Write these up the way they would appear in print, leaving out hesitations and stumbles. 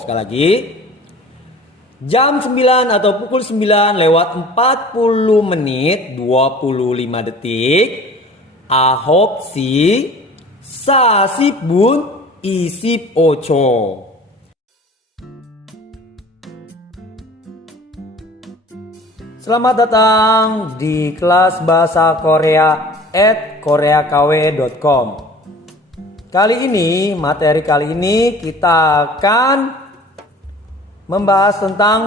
Sekali lagi. Jam 9 atau pukul 9 lewat 40 menit 25 detik. Ahop si sasip bun isip ocho. Selamat datang di kelas bahasa Korea @koreakw.com. Materi kali ini kita akan membahas tentang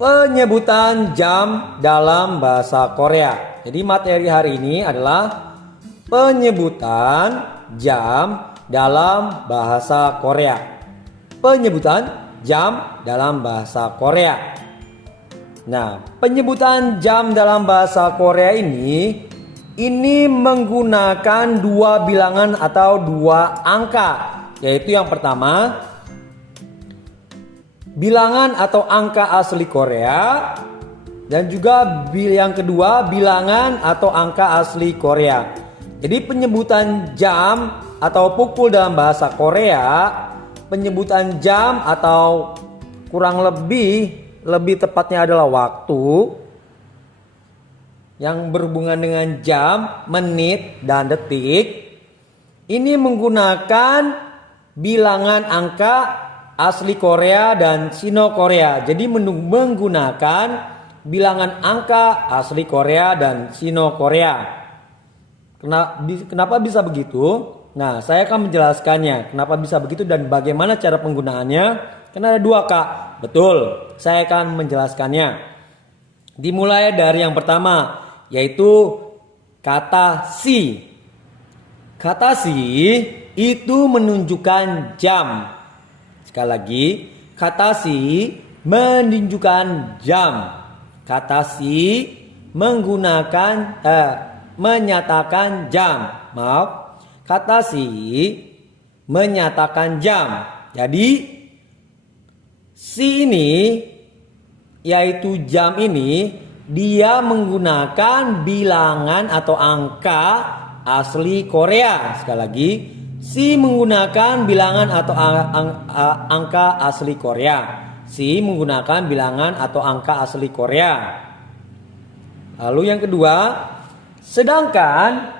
penyebutan jam dalam bahasa Korea. Jadi materi hari ini adalah penyebutan jam dalam bahasa Korea. Penyebutan jam dalam bahasa Korea. Nah, penyebutan jam dalam bahasa Korea ini menggunakan dua bilangan atau dua angka. Yaitu yang pertama, bilangan atau angka asli Korea, dan juga yang kedua bilangan atau angka asli Korea. Jadi penyebutan jam atau pukul dalam bahasa Korea, penyebutan jam atau kurang lebih tepatnya adalah waktu yang berhubungan dengan jam, menit, dan detik. Ini menggunakan bilangan angka asli Korea dan Sino Korea. Jadi menggunakan bilangan angka asli Korea dan Sino Korea. Kenapa bisa begitu? Nah, saya akan menjelaskannya. Kenapa bisa begitu dan bagaimana cara penggunaannya? Karena ada dua, Kak. Betul, saya akan menjelaskannya. Dimulai dari yang pertama, yaitu kata si. Kata si itu menunjukkan jam. Sekali lagi, kata si menunjukkan jam. Kata si menyatakan jam. Maaf, kata si menyatakan jam. Jadi si ini, yaitu jam ini, dia menggunakan bilangan atau angka asli Korea. Sekali lagi, si menggunakan bilangan atau angka asli Korea. Si menggunakan bilangan atau angka asli Korea. Lalu yang kedua, sedangkan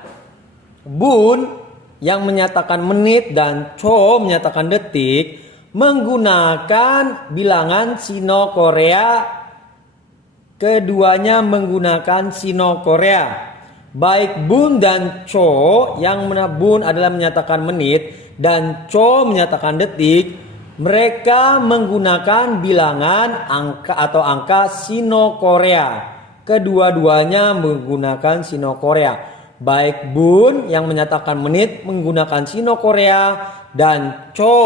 bun yang menyatakan menit dan cho menyatakan detik menggunakan bilangan Sino Korea. Keduanya menggunakan Sino Korea. Baik bun dan cho, yang mana bun adalah menyatakan menit dan cho menyatakan detik, mereka menggunakan bilangan angka atau angka Sino Korea. Kedua-duanya menggunakan Sino Korea. Baik bun yang menyatakan menit menggunakan Sino Korea dan cho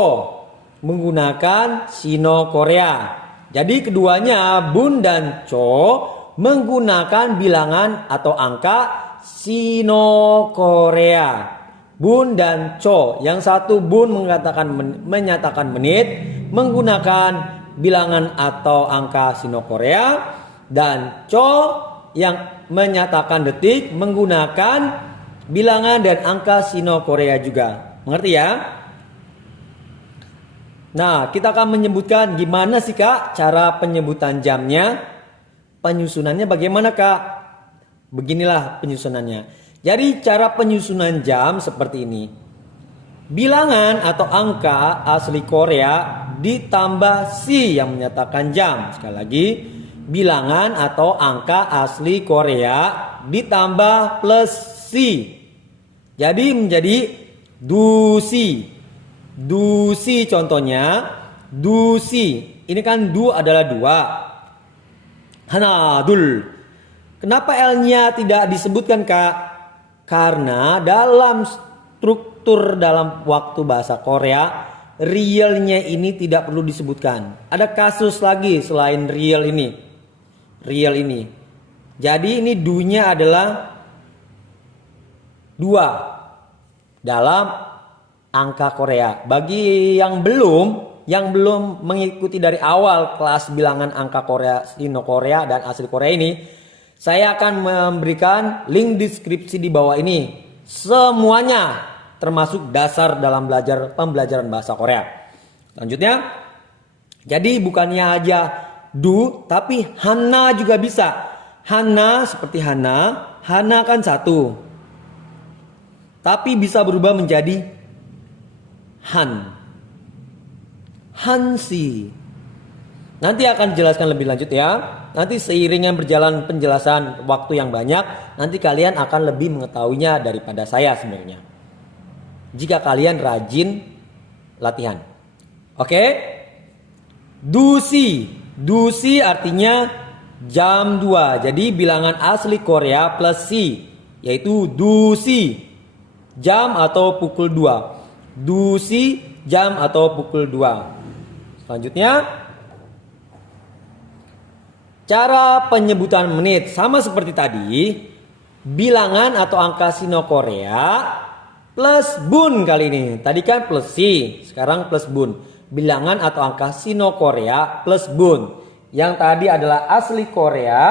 menggunakan Sino Korea. Jadi keduanya bun dan cho menggunakan bilangan atau angka Sino Korea. Bun dan cho, yang satu bun menyatakan menit menggunakan bilangan atau angka Sino Korea, dan cho yang menyatakan detik menggunakan bilangan dan angka Sino Korea juga. Mengerti ya? Nah, kita akan menyebutkan gimana sih, Kak, cara penyebutan jamnya. Penyusunannya bagaimana, Kak? Beginilah penyusunannya. Jadi cara penyusunan jam seperti ini. Bilangan atau angka asli Korea ditambah si yang menyatakan jam. Sekali lagi, bilangan atau angka asli Korea ditambah plus si. Jadi menjadi dusi. Dusi contohnya, dusi. Ini kan du adalah dua. Hanadul. Kenapa L-nya tidak disebutkan, Kak? Karena dalam struktur dalam waktu bahasa Korea, realnya ini tidak perlu disebutkan. Ada kasus lagi selain real ini. Real ini. Jadi ini du-nya adalah dua dalam angka Korea. Bagi yang belum mengikuti dari awal kelas bilangan angka Korea, Sino Korea dan asli Korea ini, saya akan memberikan link deskripsi di bawah ini. Semuanya termasuk dasar dalam pembelajaran bahasa Korea. Selanjutnya, Jadi bukannya aja du, tapi hana juga bisa. Hana seperti hana kan satu. Tapi bisa berubah menjadi han. Hansi. Nanti akan dijelaskan lebih lanjut ya. Nanti seiringnya berjalan penjelasan waktu yang banyak, nanti kalian akan lebih mengetahuinya daripada saya sebenarnya. Jika kalian rajin latihan. Oke? Dusi. Dusi artinya jam 2. Jadi bilangan asli Korea plus si, yaitu dusi. Jam atau pukul 2. Dusi jam atau pukul 2. Selanjutnya, cara penyebutan menit sama seperti tadi. Bilangan atau angka Sino Korea plus bun kali ini. Tadi kan plus si, sekarang plus bun. Bilangan atau angka Sino Korea plus bun. Yang tadi adalah asli Korea,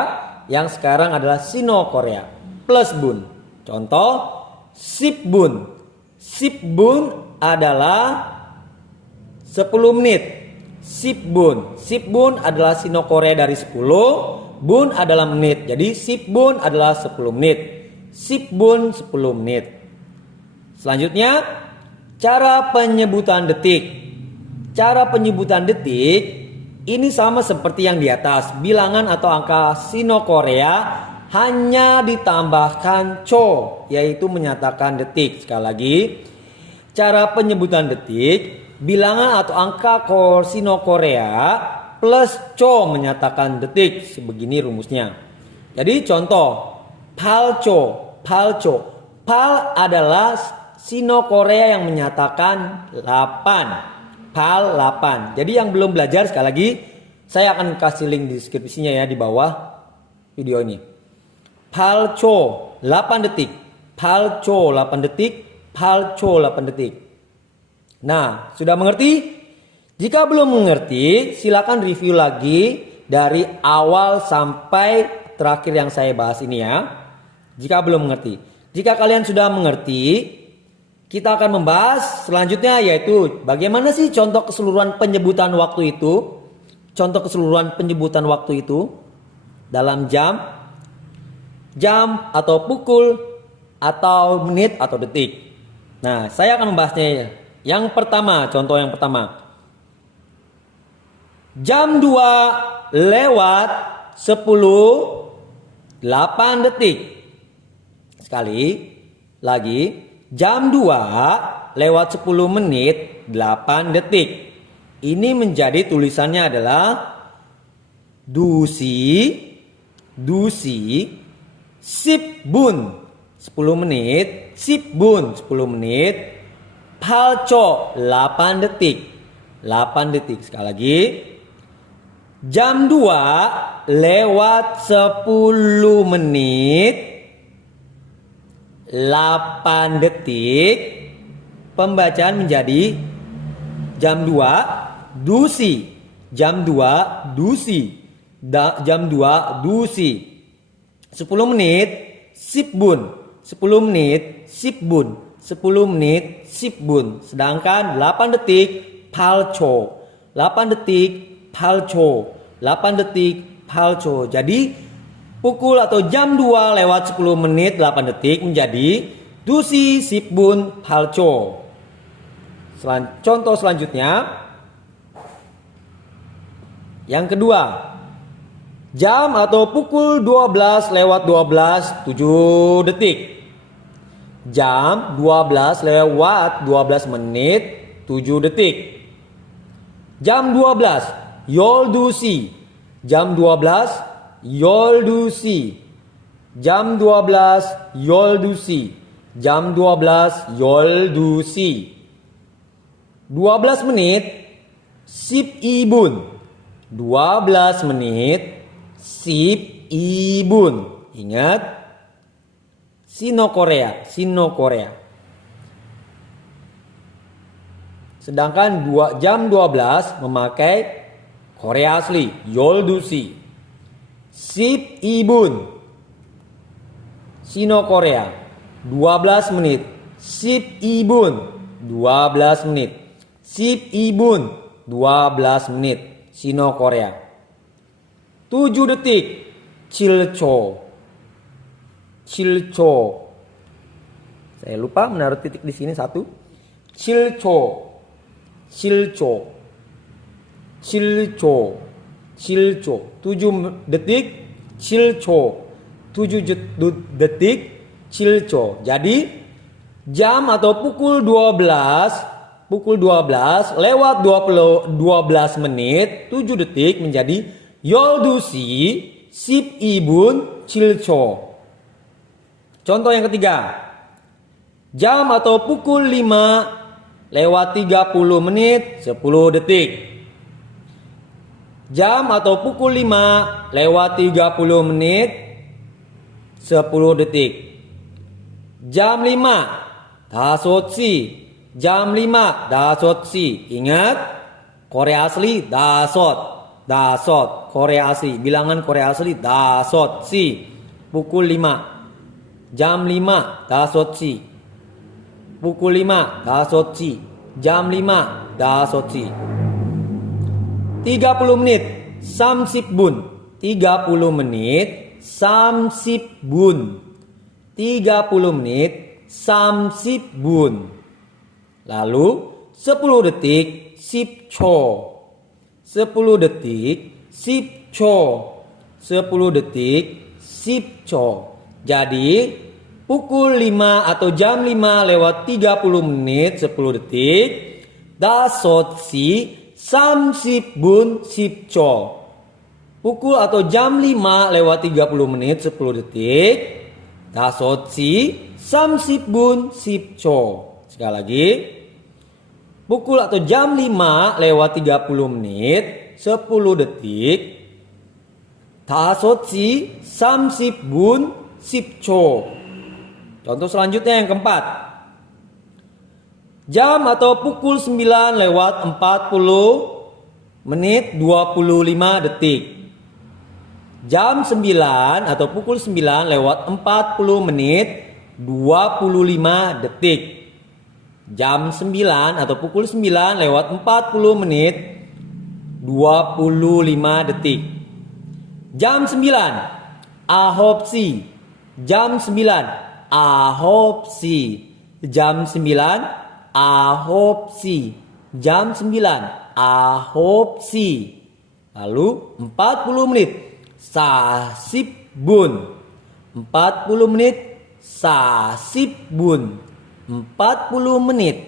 yang sekarang adalah Sino Korea plus bun. Contoh, sip bun. Sip bun adalah 10 menit. Sip bun. Sip bun adalah Sino Korea dari 10. Bun adalah menit. Jadi sip bun adalah 10 menit. Sip bun 10 menit. Selanjutnya, cara penyebutan detik. Cara penyebutan detik ini sama seperti yang di atas. Bilangan atau angka Sino Korea hanya ditambahkan cho, yaitu menyatakan detik. Sekali lagi, cara penyebutan detik, bilangan atau angka Sino Korea plus cho menyatakan detik. Sebegini rumusnya. Jadi contoh, palcho, palcho. Pal adalah Sino Korea yang menyatakan 8. Pal 8. Jadi yang belum belajar, sekali lagi saya akan kasih link di deskripsinya ya, di bawah video ini. Palcho 8 detik. Palcho 8 detik. Palcho 8 detik. Nah, sudah mengerti? Jika belum mengerti, silakan review lagi dari awal sampai terakhir yang saya bahas ini ya. Jika belum mengerti. Jika kalian sudah mengerti, kita akan membahas selanjutnya, yaitu bagaimana sih contoh keseluruhan penyebutan waktu itu. Contoh keseluruhan penyebutan waktu itu dalam jam atau pukul atau menit atau detik. Nah, saya akan membahasnya. Yang pertama, contoh yang pertama. Jam 2 lewat 10:08 detik. Sekali lagi. Jam 2 lewat 10 menit 8 detik. Ini menjadi tulisannya adalah dusi sip bun 10 menit, sip bun 10 menit, palcho 8 detik. 8 detik. Sekali lagi. Jam 2 lewat 10 menit 8 detik. Pembacaan menjadi jam 2 dusi. Jam 2 dusi. Jam 2 dusi. 10 menit sip bun. 10 menit sip bun. 10 menit sip bun. Sedangkan 8 detik palcho. 8 detik palcho. 8 detik palcho. Jadi pukul atau jam 2 lewat 10 menit 8 detik menjadi dusi sip bun palcho. Contoh selanjutnya. Yang kedua. Jam atau pukul 12 lewat 12 7 detik. Jam 12 lewat 12 menit 7 detik. Jam 12 yol dusi. Jam 12 yol dusi. Jam 12 yol dusi. Jam 12 yol dusi. 12 menit sip ibun. 12 menit sip ibun. Ingat, Sino Korea, Sino Korea. Sedangkan jam 12 memakai Korea asli, yol dusi. Sip ibun Sino Korea 12 menit. Sip ibun 12 menit. Sip ibun 12 menit. Sino Korea. 7 detik. 7초. 7초. Saya lupa menaruh titik di sini 1. 7초. 7초. 7초. 7초. 7 detik. 7초. 7 detik. 7초. Jadi jam atau pukul 12 lewat 12 menit 7 detik menjadi 12시 12분 7초. Contoh yang ketiga. Jam atau pukul 5 lewat 30 menit 10 detik. Jam atau pukul 5 lewat 30 menit 10 detik. Jam 5 5시. Jam 5 5시. Ingat, Korea asli dasot. Dasot, Korea asli. Bilangan Korea asli dasot si. Pukul 5. Jam 5 5시. Pukul 5 5시. Jam 5 5시. 30 menit 30분. 30 menit 30분. 30 menit 30분. Lalu 10 detik 10초. 10 detik 10초. 10 detik 10초. Jadi pukul 5 atau jam 5 lewat 30 menit 10 detik 5시 30분 10초. Pukul atau jam 5 lewat 30 menit 10 detik 5시 30분 10초. Sekali lagi. Pukul atau jam 5 lewat 30 menit 10 detik 5시 30분 10초. Contoh selanjutnya yang keempat. Jam atau pukul 9 lewat 40 menit 25 detik. Jam 9 atau pukul 9 lewat 40 menit 25 detik. Jam 9 atau pukul 9 lewat 40 menit 25 detik. Jam 9 9시. Jam 9 9시. Jam 9 9시. Jam 9 9시. Lalu 40 menit 40분. 40 menit 40분. 40 menit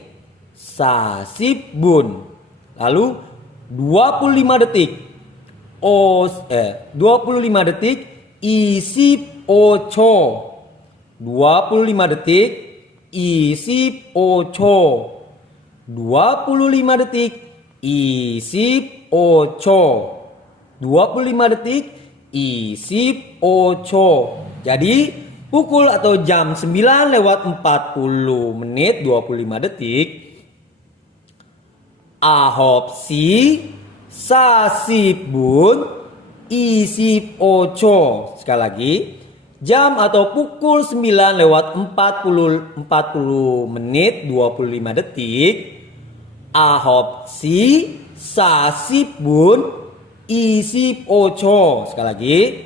40분. Lalu 25 detik 25 detik 25초. 25 detik 25초. 25 detik 25초. 25 detik 25초. Jadi pukul atau jam 9 lewat 40 menit 25 detik 9시 40분 25초. Sekali lagi, jam atau pukul 9 lewat 40 menit 25 detik 9시 40분 25초. Sekali lagi,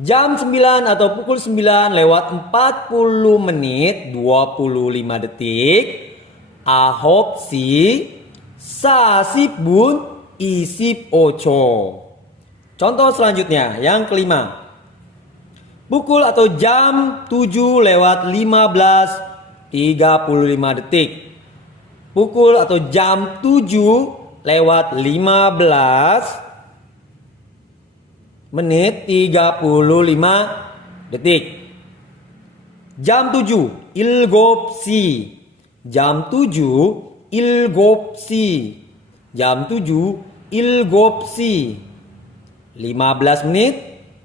jam 9 atau pukul 9 lewat 40 menit 25 detik 9시 40분 25초. Contoh selanjutnya yang kelima. Pukul atau jam 7 lewat 15:35 detik. Pukul atau jam 7 lewat 15 menit 35 detik. Jam 7 7시. Jam 7 7시. Jam 7 7시. 15 menit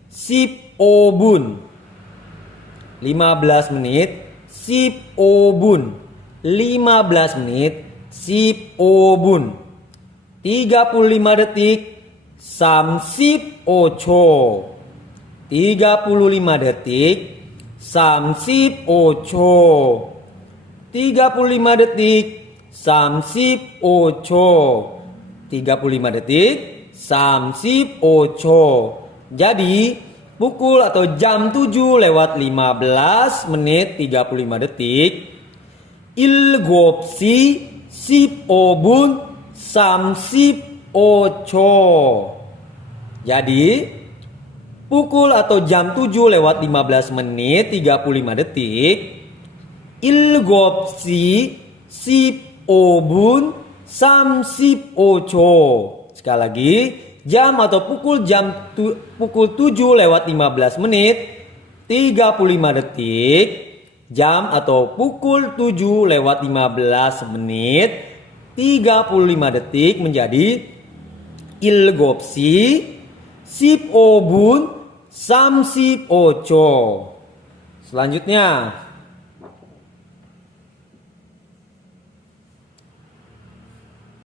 10분. 15 menit 10분. 15 menit 10분. 35 detik 35초. 35 detik 35초. 35 detik 35초. 35 detik, 35초. Jadi pukul atau jam 7 lewat 15 menit 35 detik. 7시 15분 35초. Jadi pukul atau jam 7 lewat 15 menit 35 detik. 7시 15분 35초. Sekali lagi, jam atau pukul 7 lewat 15 menit 35 detik. Jam atau pukul 7 lewat 15 menit 35 detik menjadi 7시 15분 35초. Selanjutnya